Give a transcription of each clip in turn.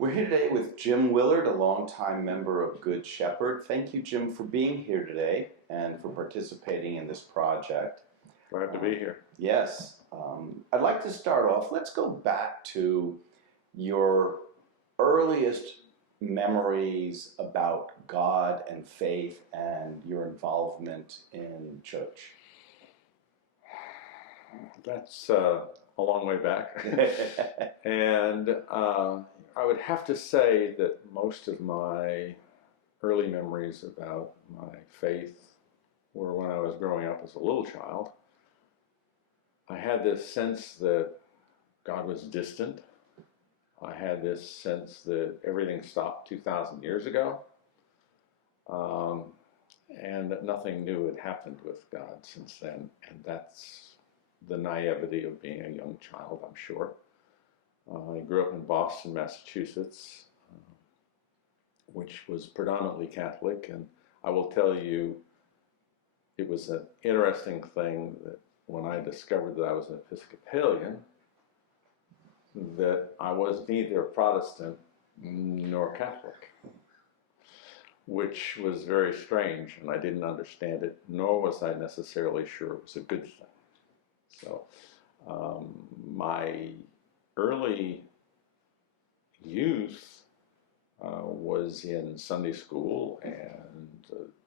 We're here today with Jim Willard, a longtime member of Good Shepherd. Thank you, Jim, for being here today and for participating in this project. Glad to be here. Yes. I'd like to start off, let's go back to your earliest memories about God and faith and your involvement in church. That's a long way back. And I would have to say that most of my early memories about my faith were when I was growing up as a little child. I had this sense that God was distant. I had this sense that everything stopped 2,000 years ago, and that nothing new had happened with God since then. And that's the naivety of being a young child, I'm sure. I grew up in Boston, Massachusetts, which was predominantly Catholic, and I will tell you, it was an interesting thing that when I discovered that I was an Episcopalian, that I was neither Protestant nor Catholic, which was very strange, and I didn't understand it, nor was I necessarily sure it was a good thing. So my early youth was in Sunday school and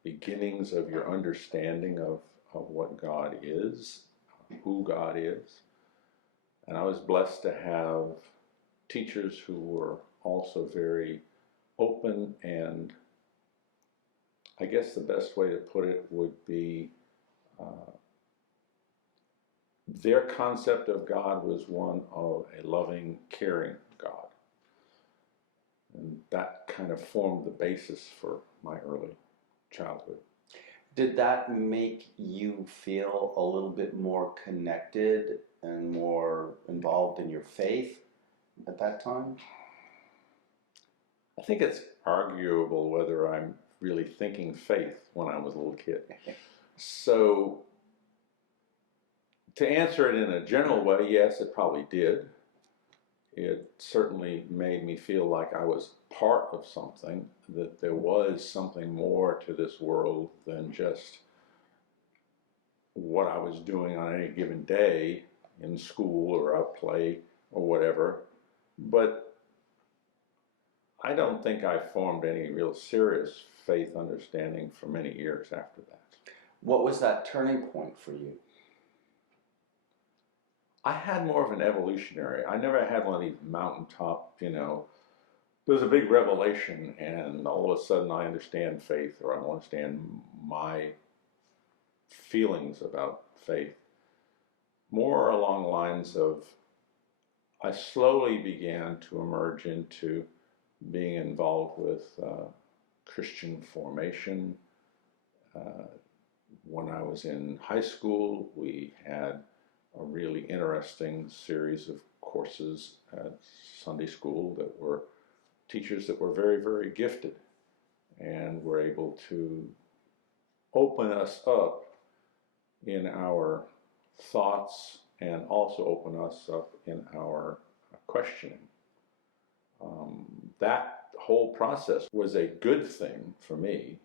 beginnings of your understanding of what God is, who God is. And I was blessed to have teachers who were also very open, and I guess the best way to put it would be their concept of God was one of a loving, caring God. And that kind of formed the basis for my early childhood. Did that make you feel a little bit more connected and more involved in your faith at that time? I think it's arguable whether I'm really thinking faith when I was a little kid. So, to answer it in a general way, yes, it probably did. It certainly made me feel like I was part of something, that there was something more to this world than just what I was doing on any given day in school or out play or whatever. But I don't think I formed any real serious faith understanding for many years after that. What was that turning point for you? I had more of an evolutionary. I never had one of these mountaintop, there's a big revelation and all of a sudden I understand faith, or I understand my feelings about faith. More along the lines of, I slowly began to emerge into being involved with Christian formation. When I was in high school, we had a really interesting series of courses at Sunday school that were teachers that were very, very gifted and were able to open us up in our thoughts and also open us up in our questioning. That whole process was a good thing for me.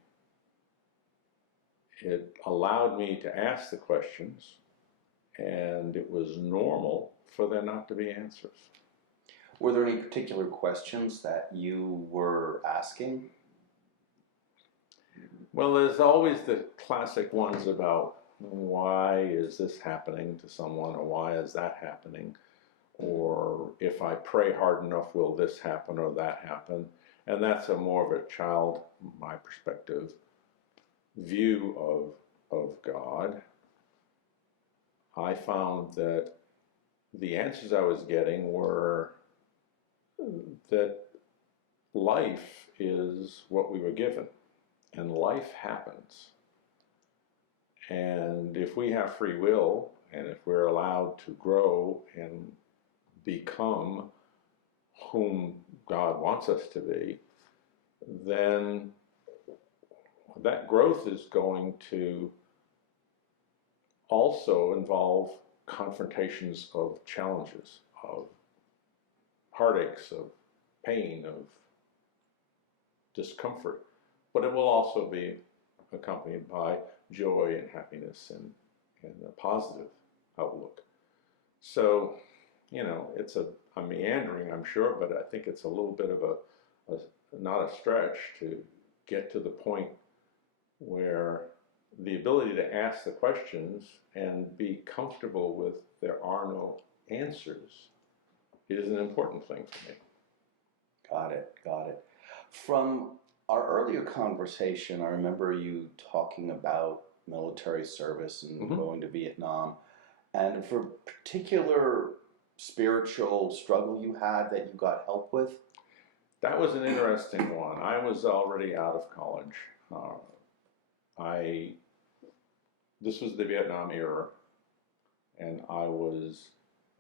It allowed me to ask the questions, and it was normal for there not to be answers. Were there any particular questions that you were asking? Well, there's always the classic ones about why is this happening to someone, or why is that happening, or if I pray hard enough, will this happen or that happen? And that's a more of a child, my perspective, view of God. I found that the answers I was getting were that life is what we were given, and life happens. And if we have free will, and if we're allowed to grow and become whom God wants us to be, then that growth is going to also involve confrontations of challenges, of heartaches, of pain, of discomfort, but it will also be accompanied by joy and happiness and a positive outlook. So, I'm meandering, I'm sure, but I think it's a little bit of not a stretch to get to the point where the ability to ask the questions and be comfortable with there are no answers is an important thing for me. Got it, got it. From our earlier conversation, I remember you talking about military service and going to Vietnam, and for particular spiritual struggle you had that you got help with. That was an interesting one. I was already out of college. This was the Vietnam era, and I was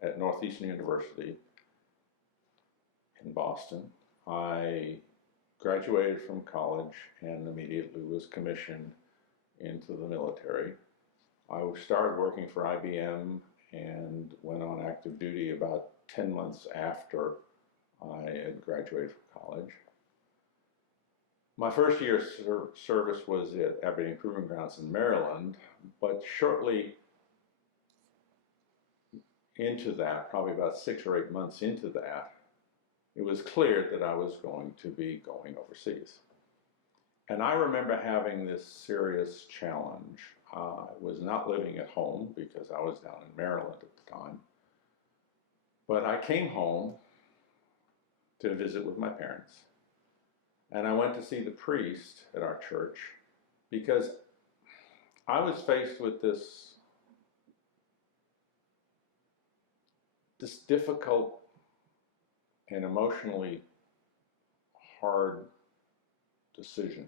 at Northeastern University in Boston. I graduated from college and immediately was commissioned into the military. I started working for IBM and went on active duty about 10 months after I had graduated from college. My first year of service was at Aberdeen Proving Grounds in Maryland, but shortly into that, probably about 6 or 8 months into that, it was clear that I was going to be going overseas. And I remember having this serious challenge. I was not living at home because I was down in Maryland at the time. But I came home to visit with my parents. And I went to see the priest at our church because I was faced with this difficult and emotionally hard decision.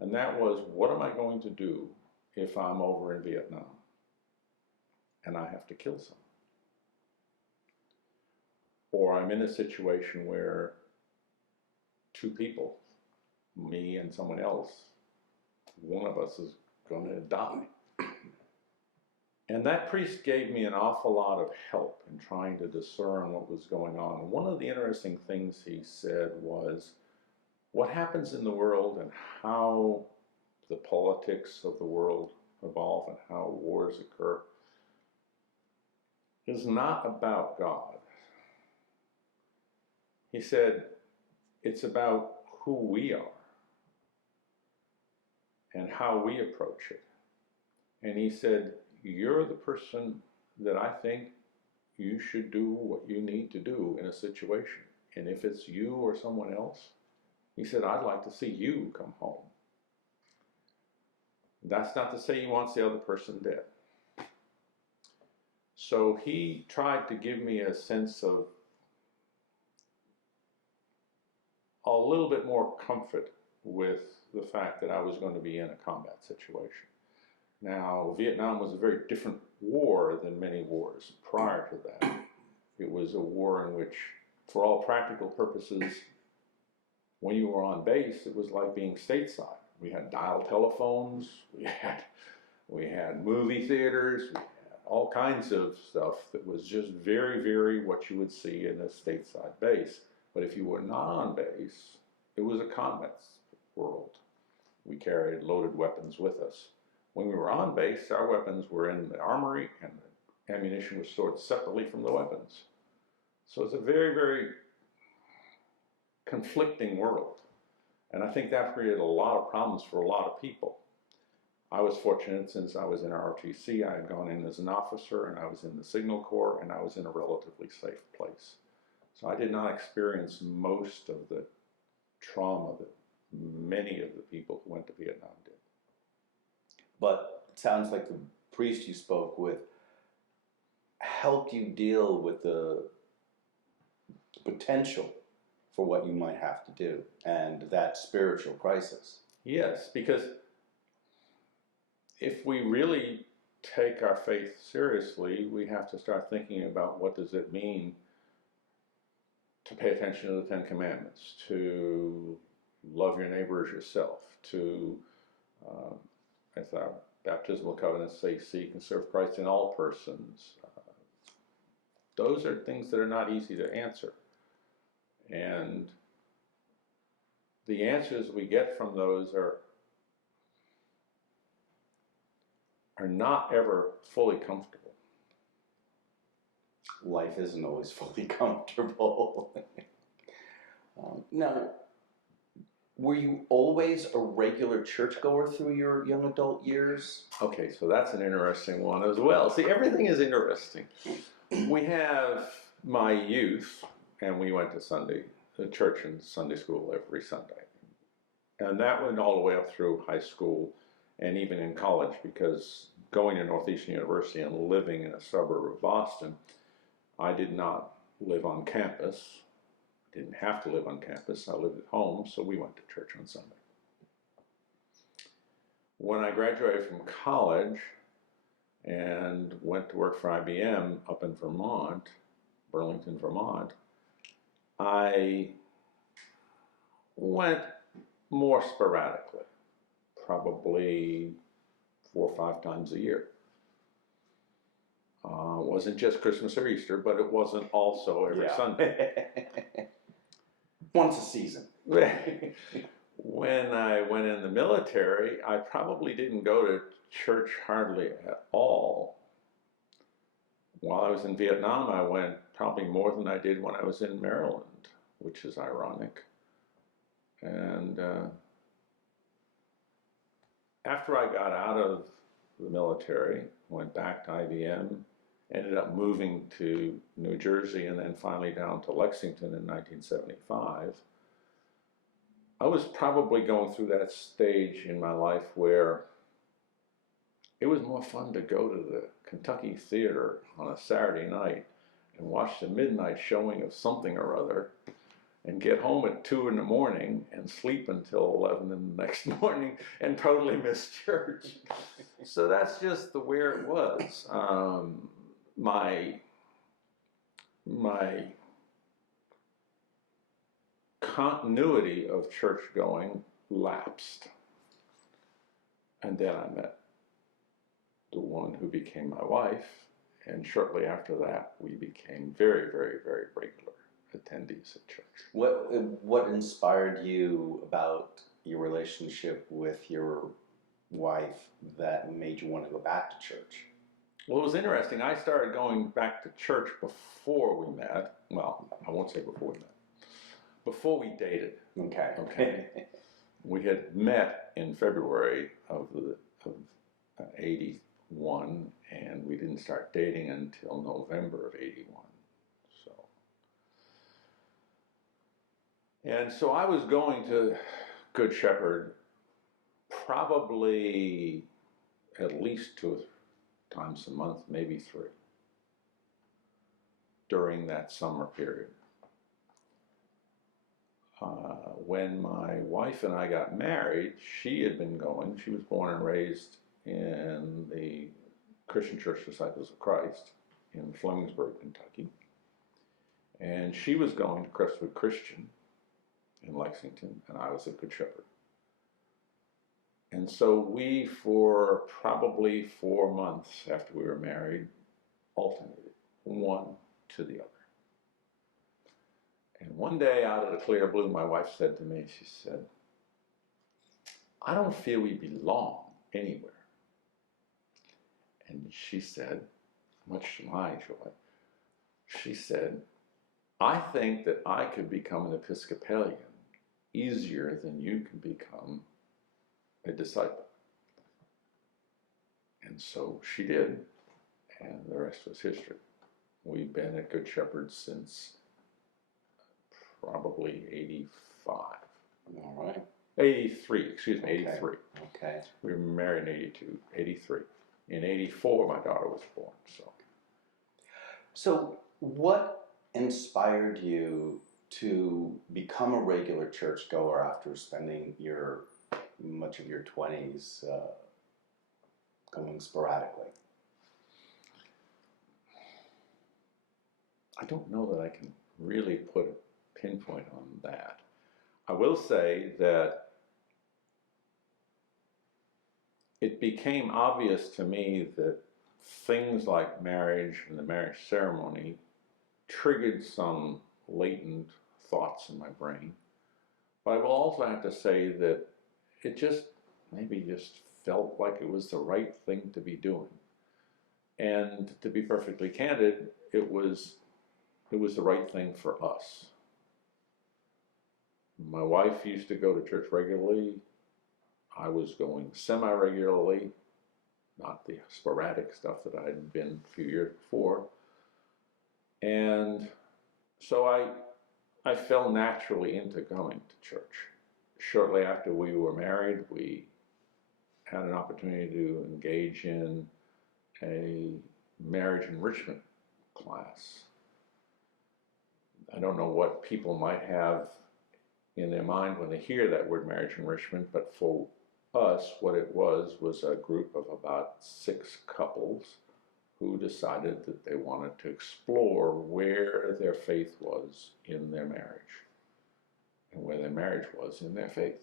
And that was, what am I going to do if I'm over in Vietnam and I have to kill someone? Or I'm in a situation where two people, me and someone else, one of us is going to die. And that priest gave me an awful lot of help in trying to discern what was going on. And one of the interesting things he said was, what happens in the world and how the politics of the world evolve and how wars occur is not about God. He said, it's about who we are and how we approach it. And he said, you're the person that I think you should do what you need to do in a situation. And if it's you or someone else, he said, I'd like to see you come home. That's not to say he wants the other person dead. So he tried to give me a sense of a little bit more comfort with the fact that I was going to be in a combat situation. Now, Vietnam was a very different war than many wars prior to that. It was a war in which, for all practical purposes, when you were on base, it was like being stateside. We had dial telephones, we had movie theaters, we had all kinds of stuff that was just very, very what you would see in a stateside base. But if you were not on base, it was a combat world. We carried loaded weapons with us. When we were on base, our weapons were in the armory and the ammunition was stored separately from the weapons. So it's a very, very conflicting world. And I think that created a lot of problems for a lot of people. I was fortunate, since I was in ROTC, I had gone in as an officer and I was in the Signal Corps and I was in a relatively safe place. So I did not experience most of the trauma that many of the people who went to Vietnam did. But it sounds like the priest you spoke with helped you deal with the potential for what you might have to do and that spiritual crisis. Yes, because if we really take our faith seriously, we have to start thinking about what does it mean to pay attention to the Ten Commandments, to love your neighbor as yourself, to, as our baptismal covenants say, seek and serve Christ in all persons. Those are things that are not easy to answer. And the answers we get from those are not ever fully comfortable. Life isn't always fully comfortable. Now, were you always a regular churchgoer through your young adult years? Okay, so that's an interesting one as well. See, everything is interesting. We have my youth, and we went to church and Sunday school every Sunday. And that went all the way up through high school and even in college, because going to Northeastern University and living in a suburb of Boston, I did not live on campus. Didn't have to live on campus. I lived at home, so we went to church on Sunday. When I graduated from college and went to work for IBM up in Vermont, Burlington, Vermont, I went more sporadically, probably 4 or 5 times a year. It wasn't just Christmas or Easter, but it wasn't also every Sunday. Once a season. When I went in the military, I probably didn't go to church hardly at all. While I was in Vietnam, I went probably more than I did when I was in Maryland, which is ironic. And after I got out of the military, went back to IBM, ended up moving to New Jersey and then finally down to Lexington in 1975. I was probably going through that stage in my life where it was more fun to go to the Kentucky Theater on a Saturday night and watch the midnight showing of something or other and get home at 2 in the morning and sleep until 11 in the next morning and totally miss church. So that's just the where it was. My continuity of church going lapsed. And then I met the woman who became my wife, and shortly after that we became very, very, very regular attendees at church. What inspired you about your relationship with your wife that made you want to go back to church? Well, it was interesting. I started going back to church before we met. Well, I won't say before we met. Before we dated. Okay. We had met in February of 81, and we didn't start dating until November of 81. So I was going to Good Shepherd probably at least 2 times a month, maybe 3, during that summer period. When my wife and I got married, she had been going. She was born and raised in the Christian Church Disciples of Christ in Flemingsburg, Kentucky. And she was going to Crestwood Christian in Lexington, and I was at Good Shepherd. And so we, for probably 4 months after we were married, alternated one to the other. And one day, out of the clear blue, my wife said to me, she said, "I don't feel we belong anywhere." And she said, much to my joy, she said, "I think that I could become an Episcopalian easier than you can become a disciple." And so she did, and the rest was history. We've been at Good Shepherd since probably 85. All right. 83, excuse me, 83. Okay. We were married in 82, 83. In 84, my daughter was born, So what inspired you to become a regular churchgoer after spending much of your 20s going sporadically? I don't know that I can really put a pinpoint on that. I will say that it became obvious to me that things like marriage and the marriage ceremony triggered some latent thoughts in my brain. But I will also have to say that it maybe just felt like it was the right thing to be doing. And to be perfectly candid, it was the right thing for us. My wife used to go to church regularly. I was going semi-regularly, not the sporadic stuff that I had been a few years before. And so I fell naturally into going to church. Shortly after we were married, we had an opportunity to engage in a marriage enrichment class. I don't know what people might have in their mind when they hear that word marriage enrichment, but for us, what it was a group of about 6 couples who decided that they wanted to explore where their faith was in their marriage and where their marriage was in their faith.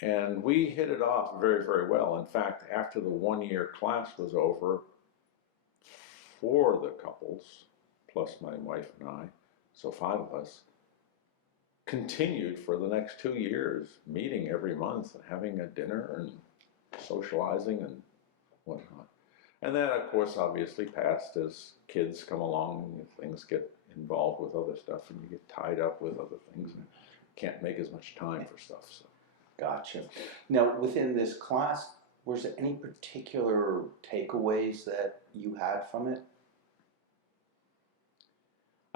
And we hit it off very, very well. In fact, after the 1-year class was over, 4 of the couples, plus my wife and I, so 5 of us, continued for the next 2 years, meeting every month and having a dinner and socializing and whatnot. And that, of course, obviously passed as kids come along and things get involved with other stuff and you get tied up with other things and can't make as much time for stuff. So. Gotcha. Now, within this class, was there any particular takeaways that you had from it?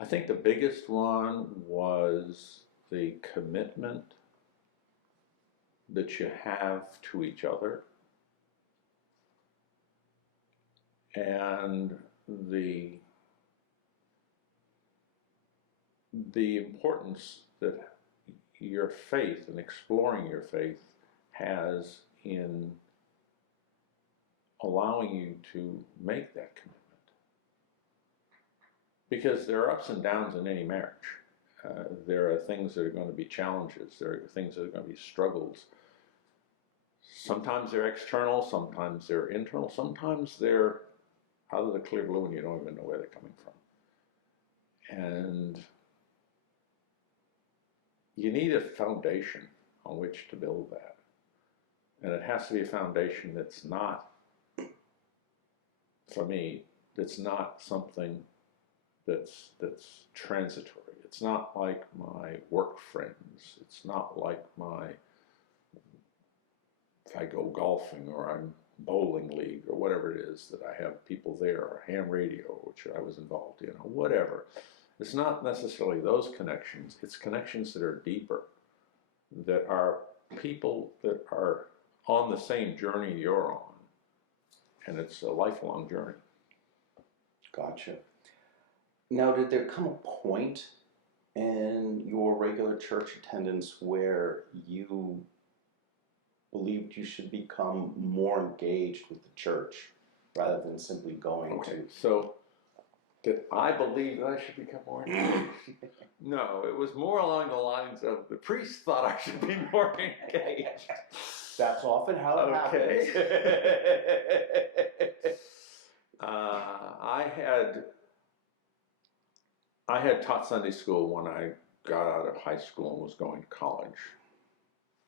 I think the biggest one was the commitment that you have to each other and the importance that your faith and exploring your faith has in allowing you to make that commitment. Because there are ups and downs in any marriage. There are things that are going to be challenges. There are things that are going to be struggles. Sometimes they're external, sometimes they're internal, sometimes they're out of the clear blue and you don't even know where they're coming from. And you need a foundation on which to build that. And it has to be a foundation that's not, for me, that's not something that's transitory. It's not like my work friends. It's not like if I go golfing or I'm bowling league or whatever it is that I have people there, or ham radio, which I was involved in, or whatever. It's not necessarily those connections. It's connections that are deeper, that are people that are on the same journey you're on. And it's a lifelong journey. Gotcha. Now, did there come a point in your regular church attendance where you believed you should become more engaged with the church rather than simply going to... So, did I believe that I should become more engaged? No, it was more along the lines of the priest thought I should be more engaged. That's often how it happens. I had taught Sunday school when I got out of high school and was going to college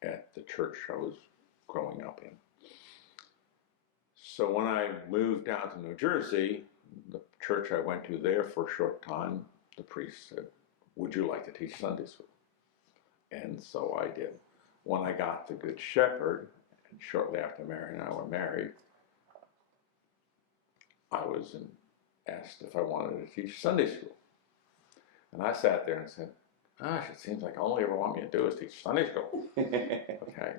at the church I was growing up in. So when I moved down to New Jersey, the church I went to there for a short time, the priest said, "Would you like to teach Sunday school?" And so I did. When I got the Good Shepherd, and shortly after Mary and I were married, I was asked if I wanted to teach Sunday school. And I sat there and said, "Gosh, it seems like all they ever want me to do is teach Sunday school." Okay.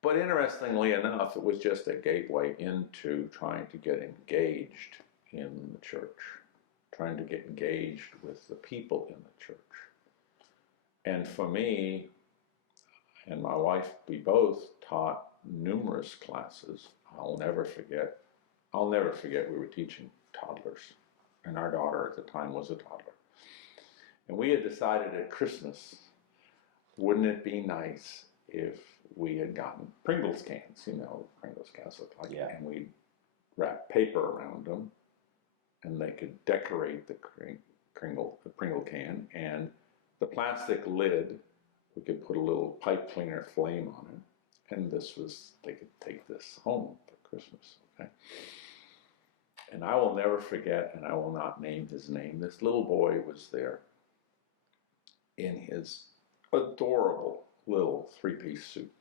But interestingly enough, it was just a gateway into trying to get engaged in the church, trying to get engaged with the people in the church. And for me and my wife, we both taught numerous classes. I'll never forget we were teaching toddlers, and our daughter at the time was a toddler. And we had decided at Christmas, wouldn't it be nice if we had gotten Pringles cans, Pringles cans look like, yeah. And we'd wrap paper around them, and they could decorate the Pringle can, and the plastic lid, we could put a little pipe cleaner flame on it, and they could take this home for Christmas, okay? And I will never forget, and I will not name his name, this little boy was there in his adorable little three-piece suit.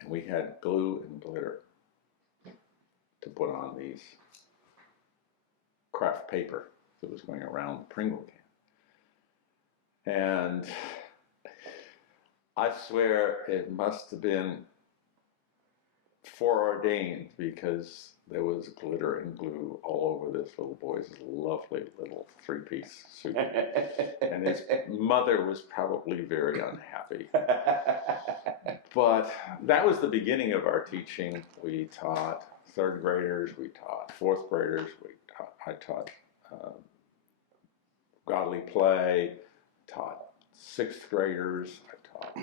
And we had glue and glitter to put on these craft paper that was going around the Pringle can. And I swear it must have been foreordained, because there was glitter and glue all over this little boy's lovely little three-piece suit. And his mother was probably very unhappy. But that was the beginning of our teaching. We taught third graders, we taught fourth graders, I taught godly play, taught sixth graders, I taught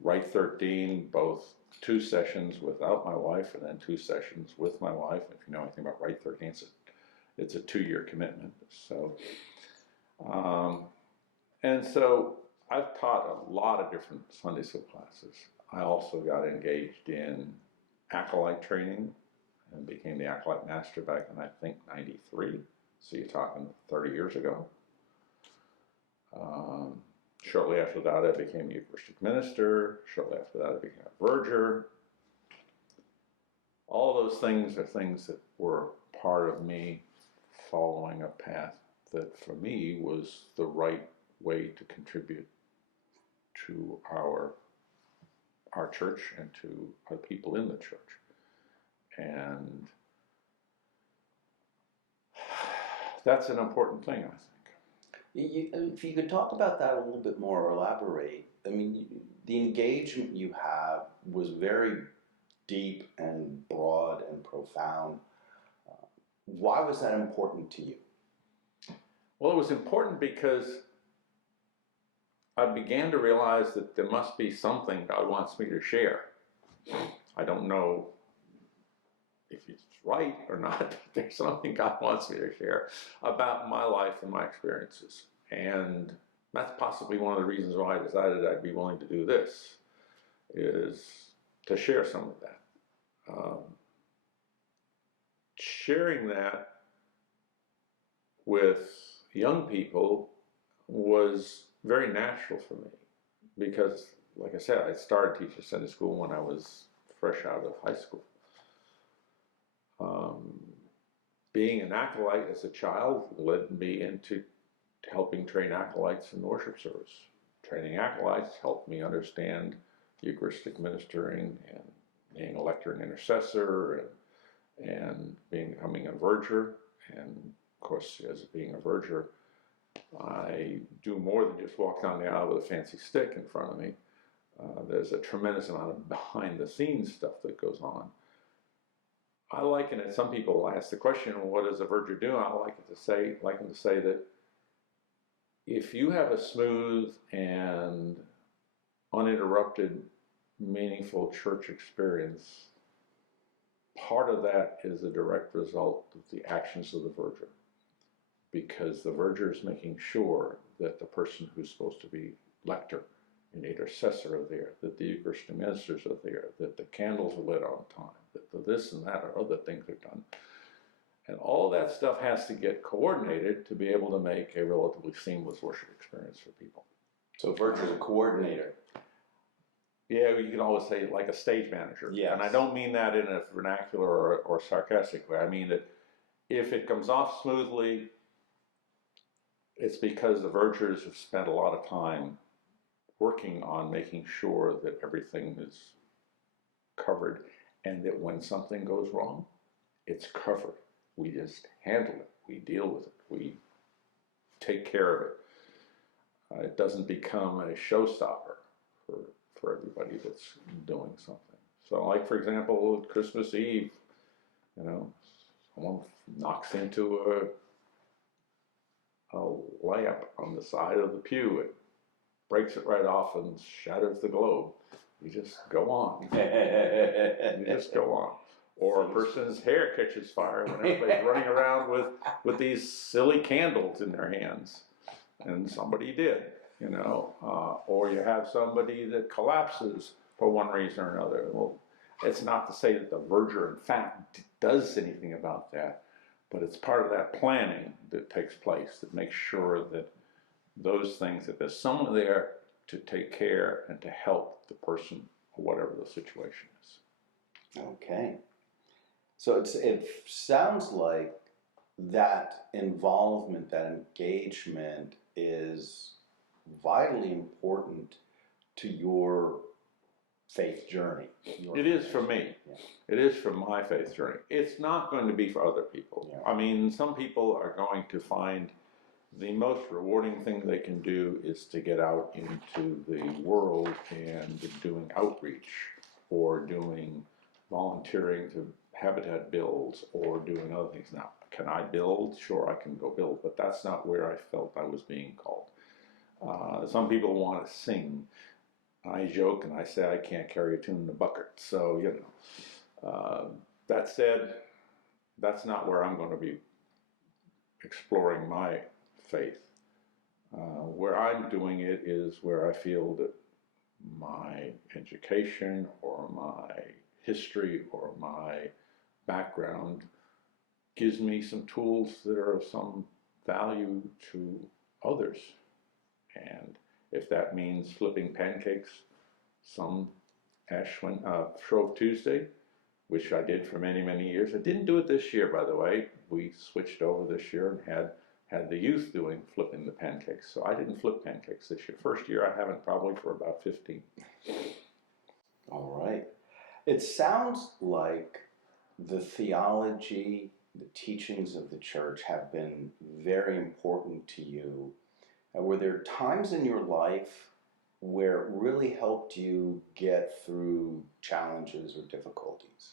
Rite 13, both 2 sessions without my wife and then 2 sessions with my wife. If you know anything about Rite 13, it's a 2-year commitment. So, and so I've taught a lot of different Sunday school classes. I also got engaged in acolyte training and became the acolyte master back in, I think, 93. So you're talking 30 years ago. Shortly after that, I became a Eucharistic minister. Shortly after that, I became a verger. All of those things are things that were part of me following a path that, for me, was the right way to contribute to our church and to our people in the church. And that's an important thing, I think. If you could talk about that a little bit more, or elaborate. I mean, the engagement you have was very deep and broad and profound. Why was that important to you? Well, it was important because I began to realize that there must be something God wants me to share. I don't know if it's right or not, but there's something God wants me to share about my life and my experiences. And that's possibly one of the reasons why I decided I'd be willing to do this, is to share some of that. Sharing that with young people was very natural for me, because, like I said, I started teaching Sunday school when I was fresh out of high school. Being an acolyte as a child led me into helping train acolytes in the worship service. Training acolytes helped me understand Eucharistic ministering and being a lector and intercessor and becoming a verger. And of course, as being a verger, I do more than just walk down the aisle with a fancy stick in front of me. There's a tremendous amount of behind-the-scenes stuff that goes on. I liken it. Some people ask the question, "What does a verger do?" I like them to say that if you have a smooth and uninterrupted, meaningful church experience, part of that is a direct result of the actions of the verger, because the verger is making sure that the person who's supposed to be lector and intercessor are there, that the Eucharistic ministers are there, that the candles are lit on time, that the this and that or other things are done. And all that stuff has to get coordinated to be able to make a relatively seamless worship experience for people. So verger is a coordinator. Yeah, you can always say like a stage manager. Yes. And I don't mean that in a vernacular or sarcastic way. I mean that if it comes off smoothly, it's because the vergers have spent a lot of time working on making sure that everything is covered, and that when something goes wrong, it's covered. We just handle it. We deal with it. We take care of it. It doesn't become a showstopper for everybody that's doing something. So, like, for example, Christmas Eve, someone knocks into a lamp on the side of the pew. It breaks it right off and shatters the globe. You just go on. You just go on. or a person's hair catches fire when everybody's running around with these silly candles in their hands, and somebody did, you know, or you have somebody that collapses for one reason or another. Well, it's not to say that the verger, in fact, does anything about that, but it's part of that planning that takes place that makes sure that those things, that there's someone there to take care and to help the person or whatever the situation is. Okay. So it sounds like that involvement, that engagement is vitally important to your faith journey. It is for me. Yeah. It is for my faith journey. It's not going to be for other people. Yeah. I mean, some people are going to find the most rewarding thing they can do is to get out into the world and doing outreach or doing volunteering to habitat builds or doing other things. Now, can I build? Sure, I can go build, but that's not where I felt I was being called. Some people want to sing. I joke and I say I can't carry a tune in a bucket. So, you know, that said, that's not where I'm going to be exploring my faith. Where I'm doing it is where I feel that my education or my history or my background gives me some tools that are of some value to others. And if that means flipping pancakes some Shrove Tuesday, which I did for many, many years. I didn't do it this year, by the way. We switched over this year and had the youth doing flipping the pancakes. So I didn't flip pancakes this year. First year I haven't, probably for about 15. All right. It sounds like the theology, the teachings of the church have been very important to you. Were there times in your life where it really helped you get through challenges or difficulties?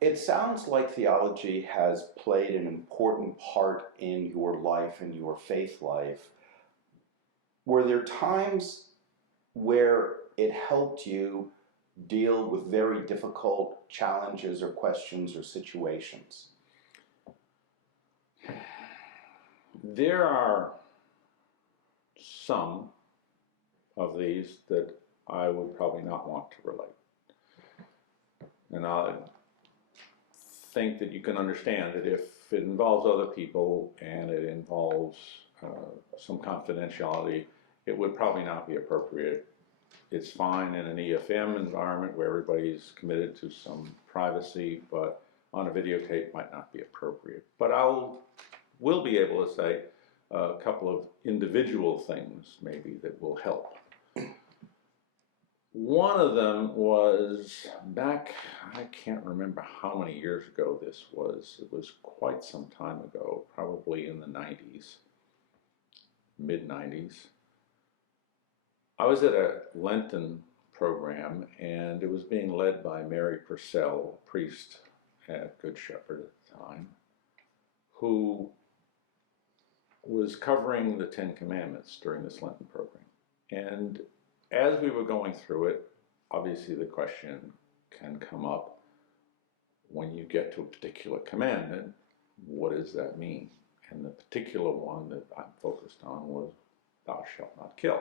It sounds like theology has played an important part in your life, in your faith life. Were there times where it helped you deal with very difficult challenges or questions or situations? There are some of these that I would probably not want to relate. And I think that you can understand that if it involves other people and it involves some confidentiality, it would probably not be appropriate. It's fine in an EFM environment where everybody's committed to some privacy, but on a videotape might not be appropriate. But will be able to say a couple of individual things maybe that will help. One of them was back, I can't remember how many years ago this was. It was quite some time ago, probably in the 90s, mid-90s. I was at a Lenten program, and it was being led by Mary Purcell, a priest at Good Shepherd at the time, who was covering the Ten Commandments during this Lenten program. And as we were going through it, obviously the question can come up when you get to a particular commandment, what does that mean? And the particular one that I'm focused on was, thou shalt not kill.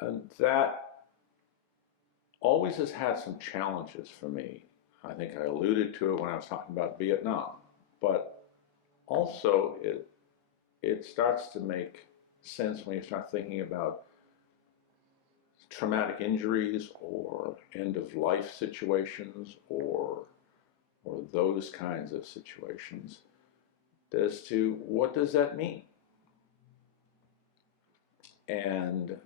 And that always has had some challenges for me. I think I alluded to it when I was talking about Vietnam, but also it starts to make sense when you start thinking about traumatic injuries or end-of-life situations or those kinds of situations as to what does that mean. And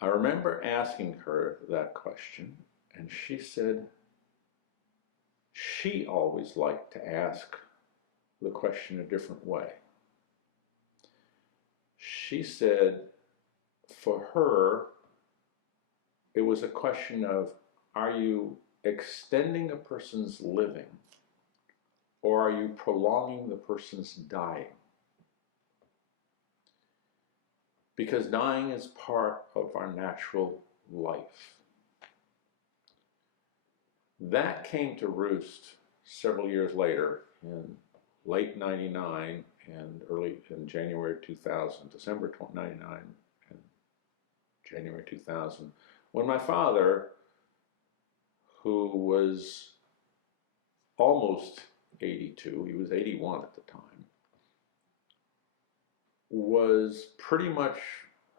I remember asking her that question, and she said she always liked to ask the question a different way. She said for her, it was a question of, are you extending a person's living or are you prolonging the person's dying? Because dying is part of our natural life. That came to roost several years later in late 99 and early in January 2000, December 99 and January 2000, when my father, who was almost 82, he was 81 at the time, was pretty much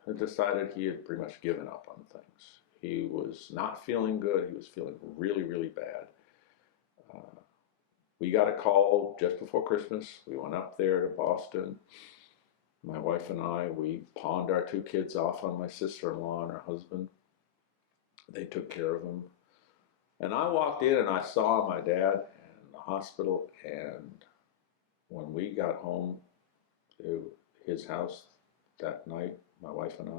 had decided he had pretty much given up on things. He was not feeling good. He was feeling really, really bad. We got a call just before Christmas. We went up there to Boston. My wife and I, we pawned our 2 kids off on my sister-in-law and her husband. They took care of them. And I walked in and I saw my dad in the hospital. And when we got home to his house that night, my wife and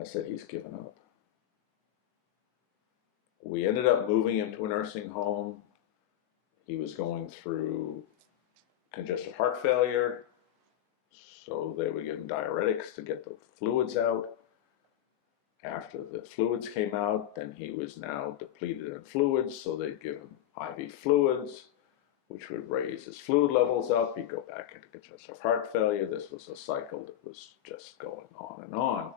I said, he's given up. We ended up moving him to a nursing home. He was going through congestive heart failure, so they would give him diuretics to get the fluids out. After the fluids came out, then he was now depleted in fluids, so they'd give him IV fluids, which would raise his fluid levels up. He'd go back into congestive heart failure. This was a cycle that was just going on and on.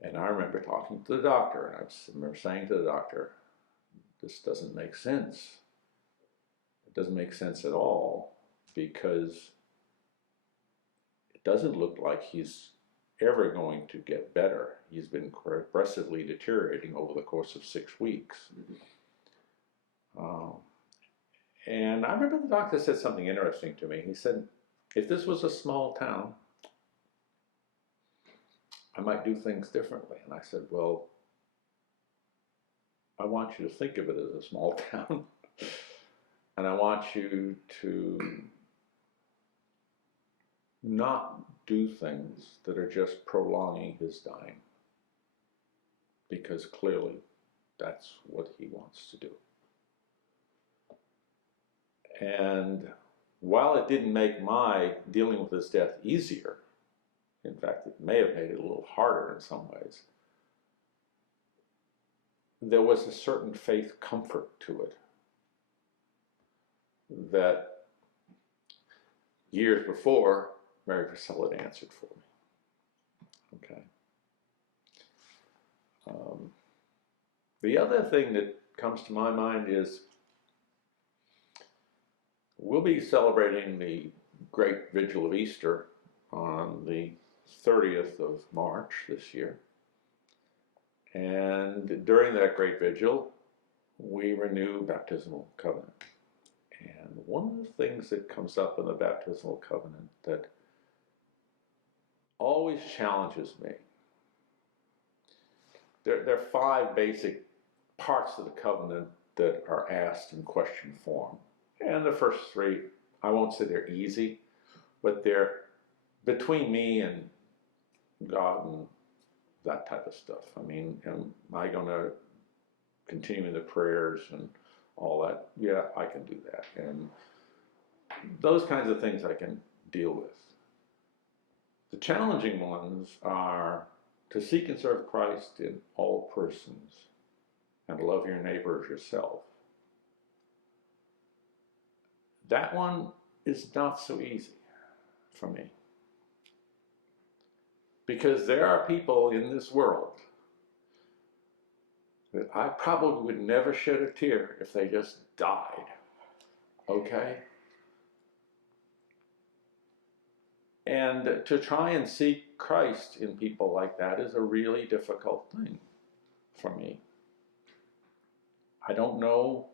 And I remember talking to the doctor, and I remember saying to the doctor, this doesn't make sense. It doesn't make sense at all, because it doesn't look like he's ever going to get better. He's been progressively deteriorating over the course of 6 weeks. And I remember the doctor said something interesting to me. He said, if this was a small town, I might do things differently. And I said, well, I want you to think of it as a small town. And I want you to not do things that are just prolonging his dying, because clearly that's what he wants to do. And while it didn't make my dealing with his death easier, in fact, it may have made it a little harder in some ways, there was a certain faith comfort to it that years before, Mary Priscilla had answered for me. Okay. The other thing that comes to my mind is we'll be celebrating the great vigil of Easter on the 30th of March this year. And during that great vigil, we renew baptismal covenant. And one of the things that comes up in the baptismal covenant that always challenges me, there are 5 basic parts of the covenant that are asked in question form. And the first 3, I won't say they're easy, but they're between me and God and that type of stuff. I mean, am I going to continue the prayers and all that? Yeah, I can do that. And those kinds of things I can deal with. The challenging ones are to seek and serve Christ in all persons and love your neighbor as yourself. That one is not so easy for me, because there are people in this world that I probably would never shed a tear if they just died, okay? And to try and seek Christ in people like that is a really difficult thing for me. I don't know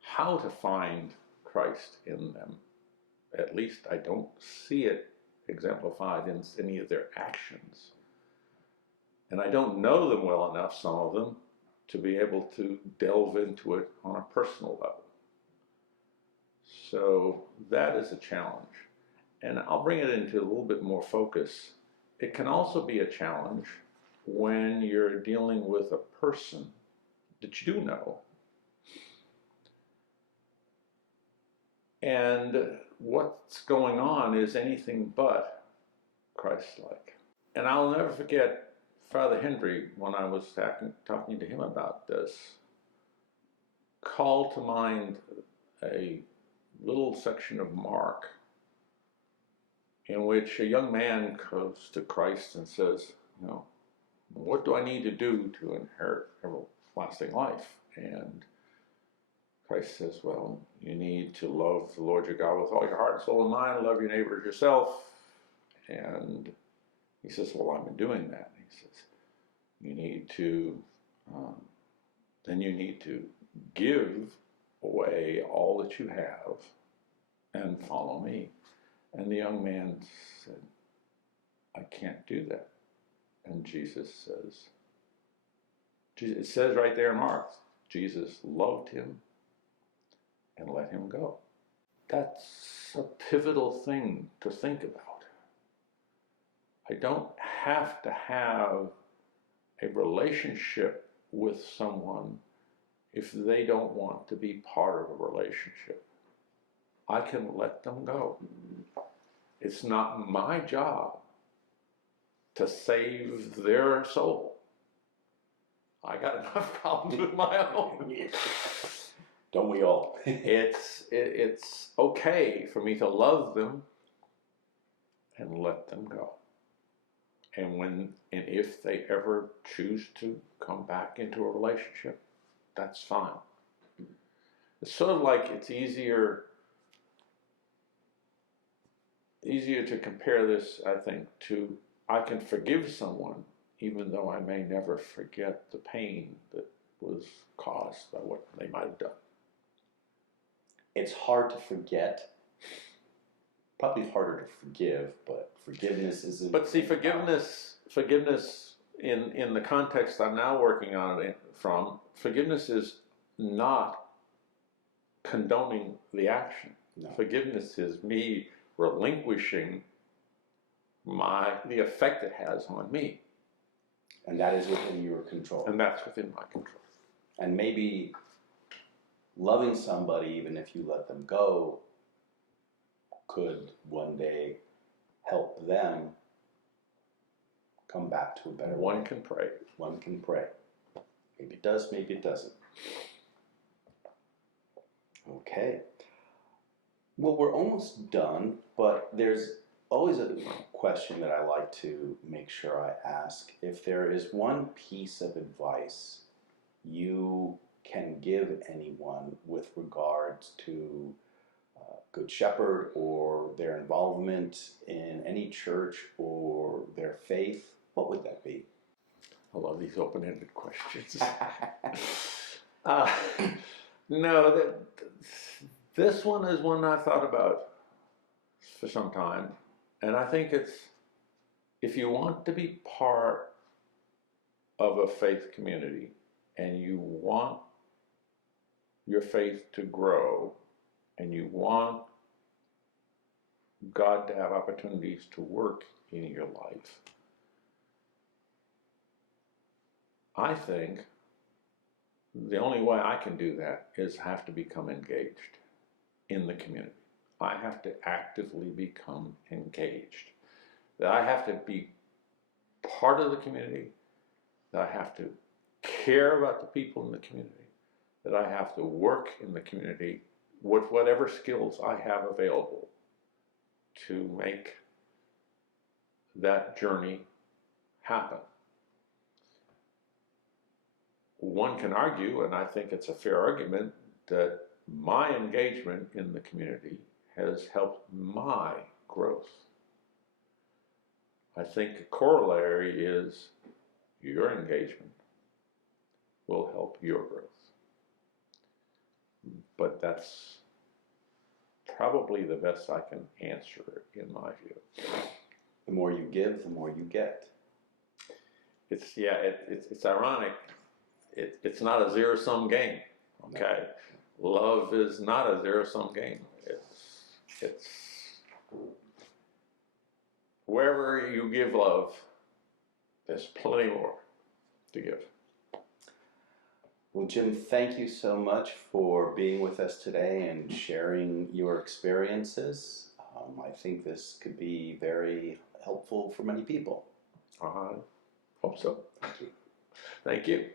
how to find Christ in them. At least I don't see it exemplified in any of their actions. And I don't know them well enough, some of them, to be able to delve into it on a personal level. So that is a challenge. And I'll bring it into a little bit more focus. It can also be a challenge when you're dealing with a person that you do know. And what's going on is anything but Christ-like. And I'll never forget Father Henry when I was talking to him about this. call to mind a little section of Mark in which a young man comes to Christ and says, you know, what do I need to do to inherit everlasting life? And Christ says, well, you need to love the Lord your God with all your heart, soul, and mind, love your neighbor as yourself. And he says, well, I've been doing that. He says, you need to, then you need to give away all that you have and follow me. And the young man said, I can't do that. And Jesus says, it says right there in Mark, Jesus loved him and let him go. That's a pivotal thing to think about. I don't have to have a relationship with someone if they don't want to be part of a relationship. I can let them go. It's not my job to save their soul. I got enough problems with my own. Don't we all? It's okay for me to love them and let them go. And if they ever choose to come back into a relationship, that's fine. It's sort of like it's easier to compare this, I think, to I can forgive someone even though I may never forget the pain that was caused by what they might have done. It's hard to forget. Probably harder to forgive, but forgiveness isn't. But see, forgiveness in the context I'm now working on it from, forgiveness is not condoning the action. No. Forgiveness is me relinquishing the effect it has on me. And that is within your control. And that's within my control. And maybe loving somebody, even if you let them go, could one day help them come back to a better way. One can pray. One can pray. Maybe it does, maybe it doesn't. Okay. Well, we're almost done, but there's always a question that I like to make sure I ask. If there is one piece of advice you can give anyone with regards to Good Shepherd or their involvement in any church or their faith, what would that be? I love these open-ended questions. No, this one is one I've thought about for some time. And I think it's, if you want to be part of a faith community and you want your faith to grow and you want God to have opportunities to work in your life, I think the only way I can do that is have to become engaged in the community. I have to actively become engaged. That I have to be part of the community, that I have to care about the people in the community, that I have to work in the community with whatever skills I have available to make that journey happen. One can argue, and I think it's a fair argument, that my engagement in the community has helped my growth. I think a corollary is your engagement will help your growth. But that's probably the best I can answer in my view. The more you give, the more you get. It's ironic. It's not a zero-sum game. Okay, love is not a zero-sum game. It's wherever you give love, there's plenty more to give. Well, Jim, thank you so much for being with us today and sharing your experiences. I think this could be very helpful for many people. I hope so. Thank you. Thank you.